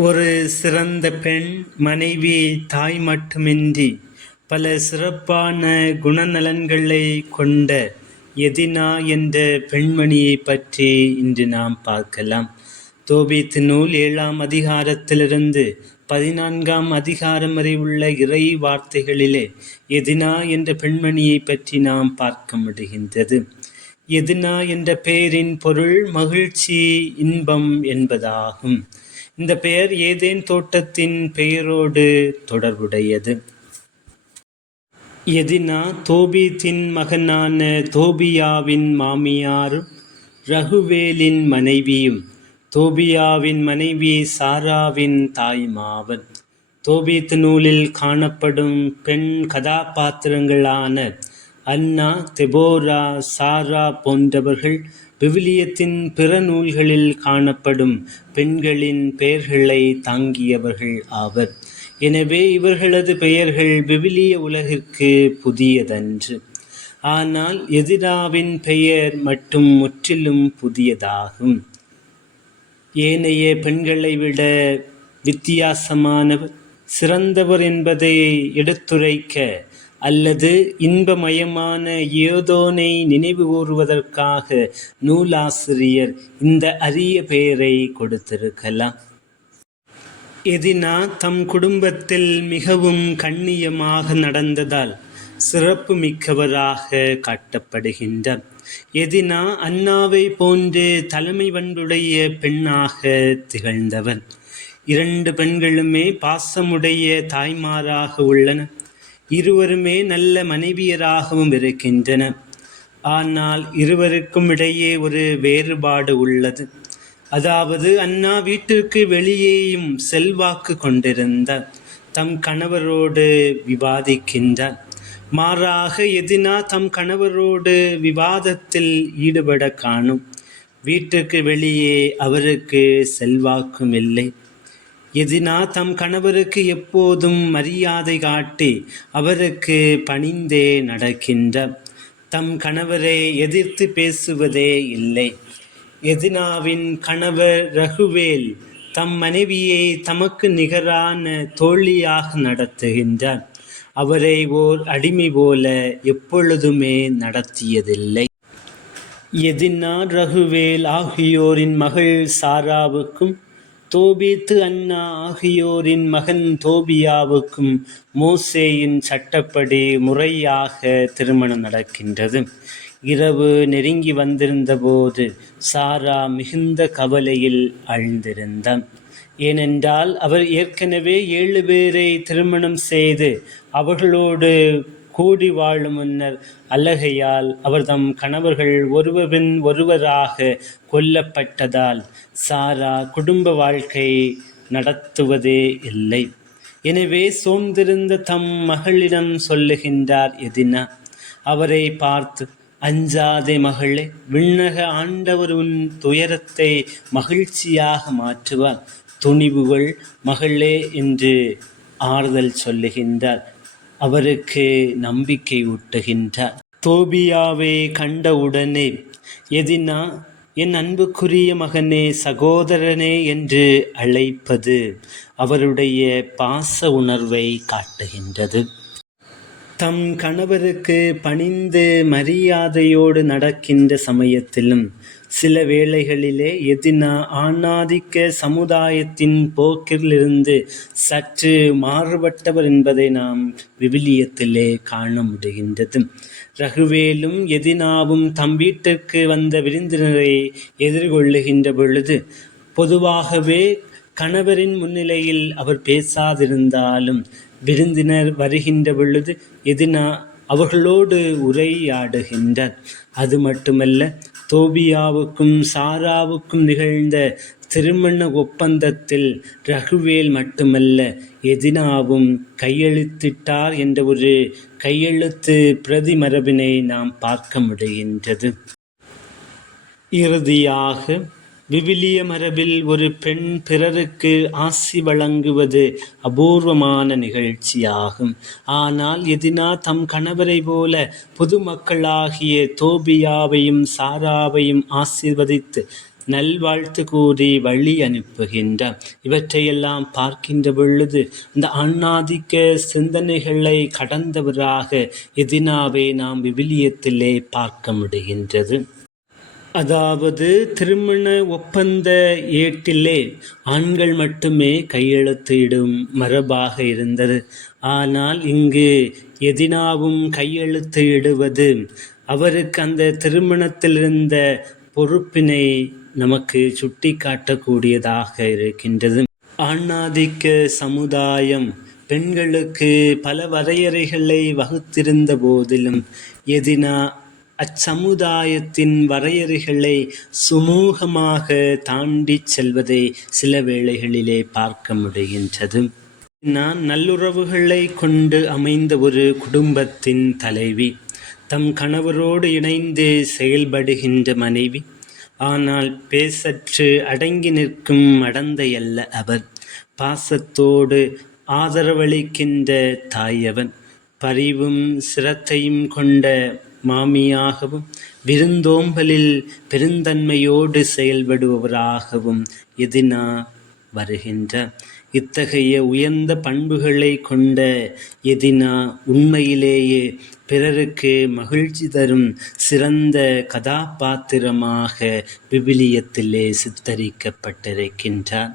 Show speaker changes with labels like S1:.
S1: ஒரு சிறந்த பெண் மனைவி தாய் மட்டுமின்றி பல சிறப்பான குணநலன்களைக் கொண்ட எதினா என்ற பெண்மணியைப் பற்றி இன்று நாம் பார்க்கலாம். தோபித்து நூல் ஏழாம் அதிகாரத்திலிருந்து பதினான்காம் அதிகாரம் வரை உள்ள இறை வார்த்தைகளிலே எதினா என்ற பெண்மணியைப் பற்றி நாம் பார்க்க முடிகின்றது. எதினா என்ற பெயரின் பொருள் மகிழ்ச்சி, இன்பம் என்பதாகும். இந்தப் பெயர் ஏதேன் தோட்டத்தின் பெயரோடு தொடர்புடையது. எதினா தோபீத்தின் மகனான தோபியாவின் மாமியாரும் ரகுவேலின் மனைவியும். தோபியாவின் மனைவி சாராவின் தாய்மாவன் தோபீத் நூலில் காணப்படும் பெண் கதாபாத்திரங்களான அன்னா, தெபோரா, சாரா போன்றவர்கள் விவிலியத்தின் பிற நூல்களில் காணப்படும் பெண்களின் பெயர்களை தாங்கியவர்கள் ஆவர். எனவே இவர்களது பெயர்கள் விவிலிய உலகிற்கு புதியதன்று. ஆனால் எதிராவின் பெயர் மட்டும் முற்றிலும் புதியதாகும். ஏனைய பெண்களை விட வித்தியாசமானவர், சிறந்தவர் என்பதை எடுத்துரைக்க அல்லது இன்பமயமான ஏதோனை நினைவுகூருவதற்காக நூலாசிரியர் இந்த அரிய பெயரை கொடுத்திருக்கலாம். எதினா தம் குடும்பத்தில் மிகவும் கண்ணியமாக நடந்ததால் சிறப்பு மிக்கவராக காட்டப்படுகின்றார். எதினா அன்னாவைப் போன்று தலைமை பண்புடைய பெண்ணாக திகழ்ந்தவர். இரண்டு பெண்களுமே பாசமுடைய தாய்மாராக உள்ளன இருவருமே நல்ல மனைவியராகவும் இருக்கின்றன ஆனால் இருவருக்கும் இடையே ஒரு வேறுபாடு உள்ளது. அதாவது அண்ணா வீட்டிற்கு வெளியேயும் செல்வாக்கு கொண்டிருந்தார். தம் கணவரோடு விவாதிக்கின்றார். மாறாக எதினா தம் கணவரோடு விவாதத்தில் ஈடுபட காணும் வீட்டிற்கு வெளியே அவருக்கு செல்வாக்கும் இல்லை எதினா தம் கணவருக்கு எப்போதும் மரியாதை காட்டி அவருக்கு பணிந்தே நடக்கின்ற தம் கணவரை எதிர்த்து பேசுவதே இல்லை. எதினாவின் கணவர் ரகுவேல் தம் மனைவியை தமக்கு நிகரான தோழியாக நடத்துகின்றார். அவரை ஓர் அடிமை போல எப்பொழுதுமே நடத்தியதில்லை. எதினா, ரகுவேல் ஆகியோரின் மகள் சாராவுக்கும் தோபித்து அண்ணா ஆகியோரின் மகன் தோபியாவுக்கும் மோசேயின் சட்டப்படி முறையாக திருமணம் நடக்கின்றது. இரவு நெருங்கி வந்திருந்தபோது சாரா மிகுந்த கவலையில் ஆழ்ந்திருந்தார். ஏனென்றால் அவர் ஏற்கனவே ஏழு பேரை திருமணம் செய்து அவர்களோடு கூடி வாழும் முன்னர் அழகையால் அவர் தம் கணவர்கள் ஒருவரின் ஒருவராக கொல்லப்பட்டதால் சாரா குடும்ப வாழ்க்கை நடத்துவதே இல்லை. எனவே சோர்ந்திருந்த தம் மகளிடம் சொல்லுகின்றார் எதினா. அவரை பார்த்து அஞ்சாதே மகளே விண்ணக ஆண்டவர் உன் துயரத்தை மகிழ்ச்சியாக மாற்றுவார். துணிவுகள் மகளே என்று ஆறுதல் சொல்லுகின்றார். அவருக்கு நம்பிக்கை ஊட்டுகின்றார் தோபியாவை கண்டவுடனே எதினா என் அன்புக்குரிய மகனே சகோதரனே என்று அழைப்பது அவருடைய பாச உணர்வை காட்டுகின்றது. தம் கணவருக்கு பணிந்து மரியாதையோடு நடக்கின்ற சமயத்திலும் சில வேளைகளிலே எதினா ஆணாதிக்க சமுதாயத்தின் போக்கிலிருந்து சற்று மாறுபட்டவர் என்பதை நாம் விவிலியத்திலே காண முடிகின்றது. ரகுவேலும் எதினாவும் தம் வீட்டிற்கு வந்த விருந்தினரை எதிர்கொள்ளுகின்ற பொழுது பொதுவாகவே கணவரின் முன்னிலையில் அவர் பேசாதிருந்தாலும் விருந்தினர் வருகின்ற பொழுது எதினா அவர்களோடு உரையாடுகின்றார். அது மட்டுமல்ல தோபியாவுக்கும் சாராவுக்கும் நிகழ்ந்த திருமண ஒப்பந்தத்தில் ரகுவேல் மட்டுமல்ல எதினாவும் கையெழுத்திட்டார் என்ற ஒரு கையெழுத்து பிரதி மரபினை நாம் பார்க்க முடிகின்றது. இறுதியாக விவிலிய மரபில் ஒரு பெண் பிறருக்கு ஆசி வழங்குவது அபூர்வமான நிகழ்ச்சியாகும். ஆனால் எதினா தம் கணவரை போல பொதுமக்களாகிய தோபியாவையும் சாராவையும் ஆசிர்வதித்து நல்வாழ்த்து கூறி வழி அனுப்புகின்றார் இவற்றையெல்லாம் பார்க்கின்ற பொழுது இந்த அண்ணாதிக்க சிந்தனைகளை கடந்தவராக எதினாவை நாம் விவிலியத்திலே பார்க்க முடிகின்றது அதாவது திருமண ஒப்பந்த ஏட்டிலே ஆண்கள் மட்டுமே கையெழுத்திடும் மரபாக இருந்தது. ஆனால் இங்கு எதினாவும் கையெழுத்து இடுவது அவருக்கு அந்த திருமணத்தில் இருந்த பொறுப்பினை நமக்கு சுட்டி காட்டக்கூடியதாக இருக்கின்றது. ஆணாதிக்க சமுதாயம் பெண்களுக்கு பல வரையறைகளை வகுத்திருந்த போதிலும் எதினா அச்சமுதாயத்தின் வரையறைகளை சுமூகமாக தாண்டிச் செல்வதை சில வேளைகளிலே பார்க்க முடிகின்றது. நான் நல்லுறவுகளை கொண்டு அமைந்த ஒரு குடும்பத்தின் தலைவி. தம் கணவரோடு இணைந்து செயல்படுகின்ற மனைவி. ஆனால் பேசற்று அடங்கி நிற்கும் மடந்தையல்ல அவர். பாசத்தோடு ஆதரவளிக்கின்ற தாயவன் பரிவும் சிரத்தையும் கொண்ட மாமியாகவும் விருந்தோம்பலில் பெருந்தன்மையோடு செயல்படுபவராகவும் எதினா வருகின்றார் இத்தகைய உயர்ந்த பண்புகளை கொண்ட எதினா உண்மையிலேயே பிறருக்கு மகிழ்ச்சி தரும் சிறந்த கதாபாத்திரமாக விவிலியத்திலே சித்தரிக்கப்பட்டிருக்கின்றார்